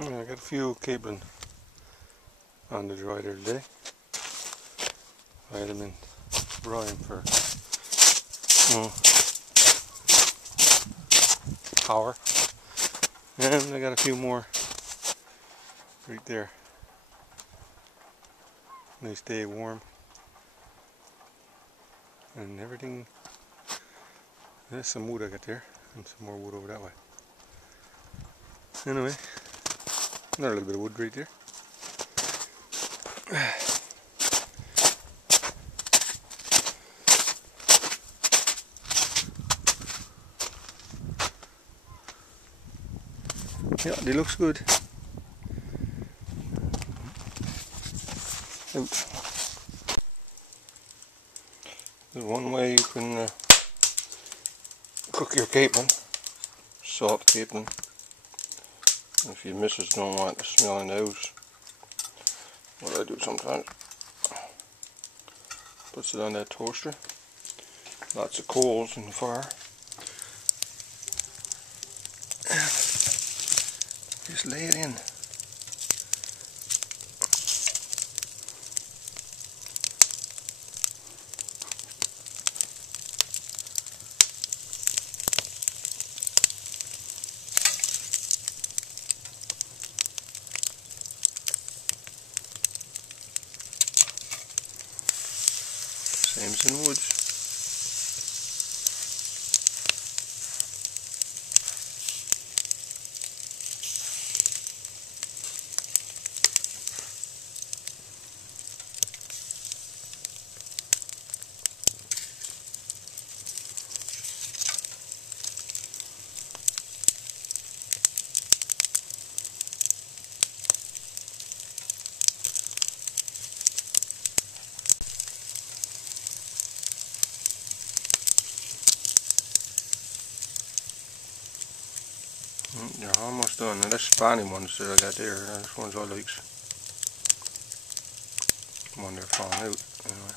Yeah, I got a few capelin on the dry there today. I had them in brine for power, and I got a few more right there. They stay warm and everything. There's some wood I got there, and some more wood over that way. Anyway, another little bit of wood right there. Yeah, they looks good. Out. There's one way you can cook your capelin, salt capelin. If your missus don't want the smell in the house, what I do sometimes, puts it on that toaster, lots of coals in the fire, just lay it in. Same as in the woods. They're almost done. Now, that's spiny ones that I got there. This one's I like. One they're falling out. Anyway.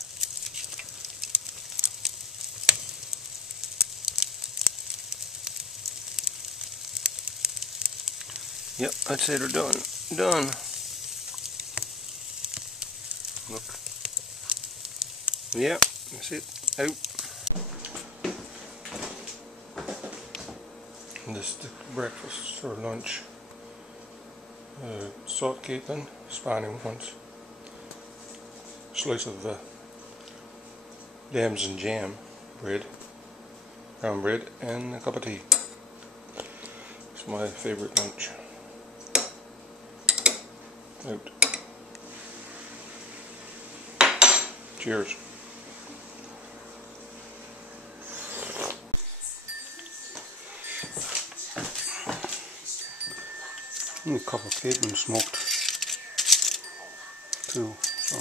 Yep, I'd say they're done. Done. Look. Yep, that's it. Out. And this is breakfast or lunch. Salt capelin, spiny ones. Slice of lambs and jam bread, brown bread, and a cup of tea. It's my favorite lunch. Out. Cheers. A cup of capelin smoked too. So.